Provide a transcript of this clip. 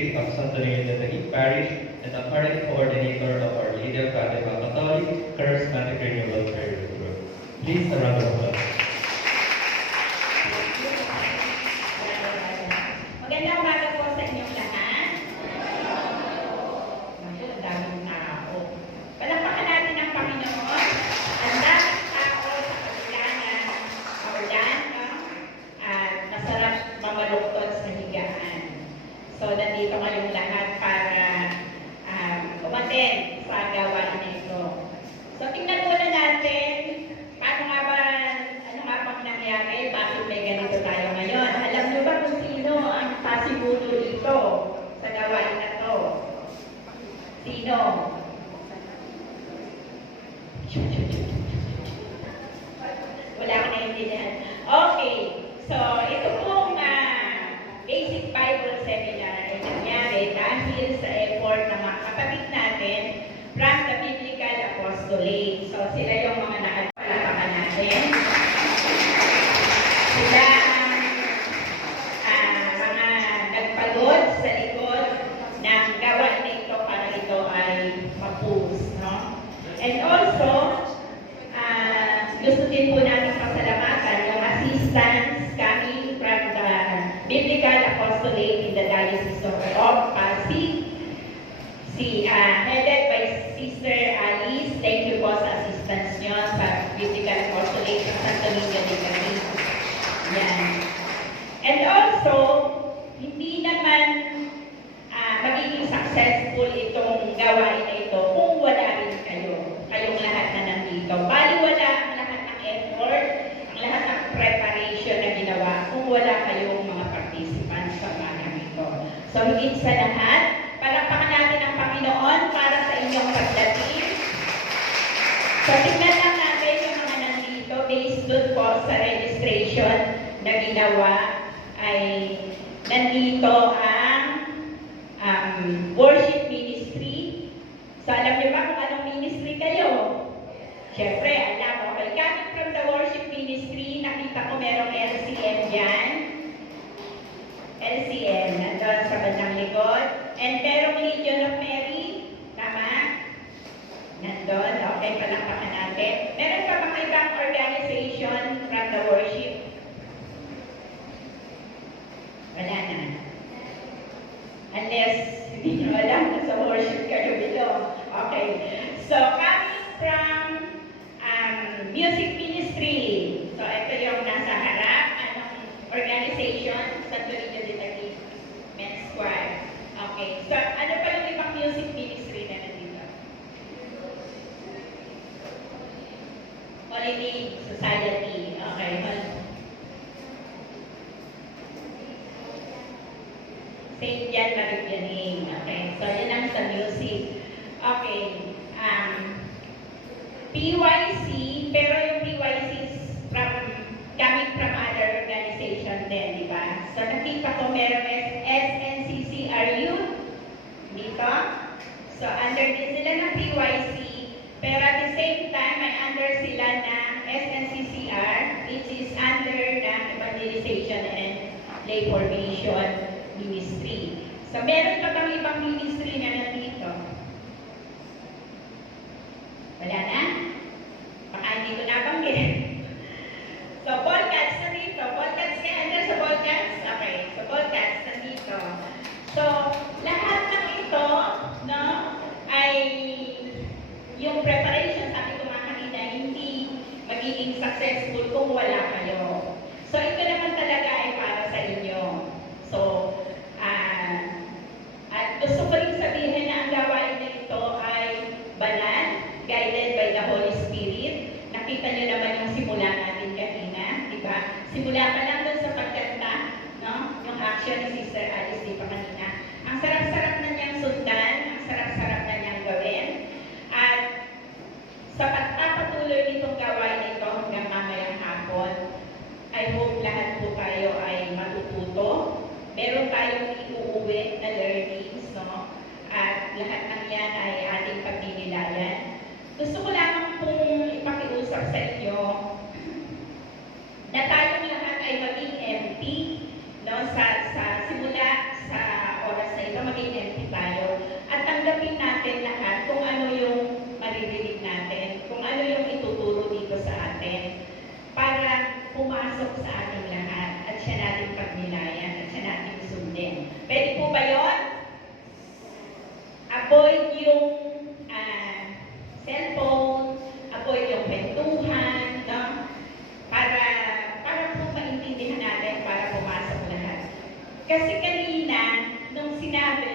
District of Santo Niño de Taguig Parish and the current coordinator of Our Lady of Fatima Catholic Charismatic Renewal Prayer Group. Please, a round of applause. Magandang umaga po sa inyong lahat. Naku, ang daming tao. Palakpakan natin ang Panginoon. Ang daming tao sa kailangan, maulan, at masarap mamaluktot sa higaan. So, nandito kayong lahat para umaten sa gawain na ito. So, tingnan muna natin paano nga ba, ano nga bang nangyari, bakit may ganito tayo ngayon. Alam niyo ba kung sino ang pasibuto dito sa gawain na to? Sino? Wala akong naiintindihan. Okay. So, ito pong basic Bible seminar ay nangyari dahil sa effort ng mga kapatid natin from the Biblical Apostolate. So, sila yung mga nakapalapakan natin. Sila ang mga nagpagod sa likod ng gawain na ito para ito ay mapus. No? And also, gusto din po natin pasalamatan yung assistance coming from the Biblical Apostolate in the Diocese of Pasig. Headed by Sister Alice. Thank you po sa assistance nyo sa Biblical Apostolate sa Santo Niño de Taguig. Yan. And also, hindi naman magiging successful itong gawain na ito kung wala rin kayong lahat na nandito. Baliwala ang lahat ng effort, ang lahat ng preparation na ginawa kung wala kayong mga participants sa mga ito. So, higit sa lahat, palakpakan natin ang Panginoon para sa inyong pagdating. So, tignan lang natin yung mga nandito based doon po sa registration na ginawa ay nandito ang worship ministry. So, alam niyo ba kung anong ministry kayo? Siyempre, alam. Okay, coming from the worship ministry, nakita ko merong LCM dyan. LCM, nandun sa bandang likod. And merong Legion of Mary. Tama? Nandun. Okay, palakpakan natin. Meron pa mga ibang organization from the worship? Wala na. Unless hindi nyo alam na sa worship kayo below. Okay. So, coming from music ministry. So, ito yung nasa harap. Anong organization? Santo Niño de Taguig Men's Choir. Okay. So, ano pa yung ibang music ministry na nandito? Holiday Society. Okay. St. John Marivianing. Okay. So, yun ang sa music. Okay. PYC, pero yung PYC is coming from other organization din, di ba? So, nakita ko meron SNCCRU dito. So, under din sila ng PYC, pero at the same time, may under sila ng SNCCR, which is under ng Evangelization and Lay Formation Ministry. So, meron pa bang ibang ministry na nandito? Wala na? Baka hindi ko nabanggit. So, Ballcats nandito. Ballcats kayo. Andyan sa Ballcats? Okay. So, Ballcats nandito. So, lahat ng ito, no, ay yung preparation, sabi ko nga kanina, hindi magiging successful kung wala kayo. So, ito naman talaga ay para sa inyo. So, at gusto ko rin sabihin na ang gawain na ito ay banal, guided by the Holy Spirit. Nakita niyo naman yung simula natin kanina, di ba? Simula pa lang doon sa pagkanta, no? Yung action ni Sister Alice, di pa kanina. Ang sarap-sarap na niyang sundan, ang sarap-sarap na niyang gawin. At sa pagpapatuloy nitong gawain ito hanggang mamayang hapon, I hope lahat po kayo ay matututo. Meron tayong iuuwi na learnings, no? sinabi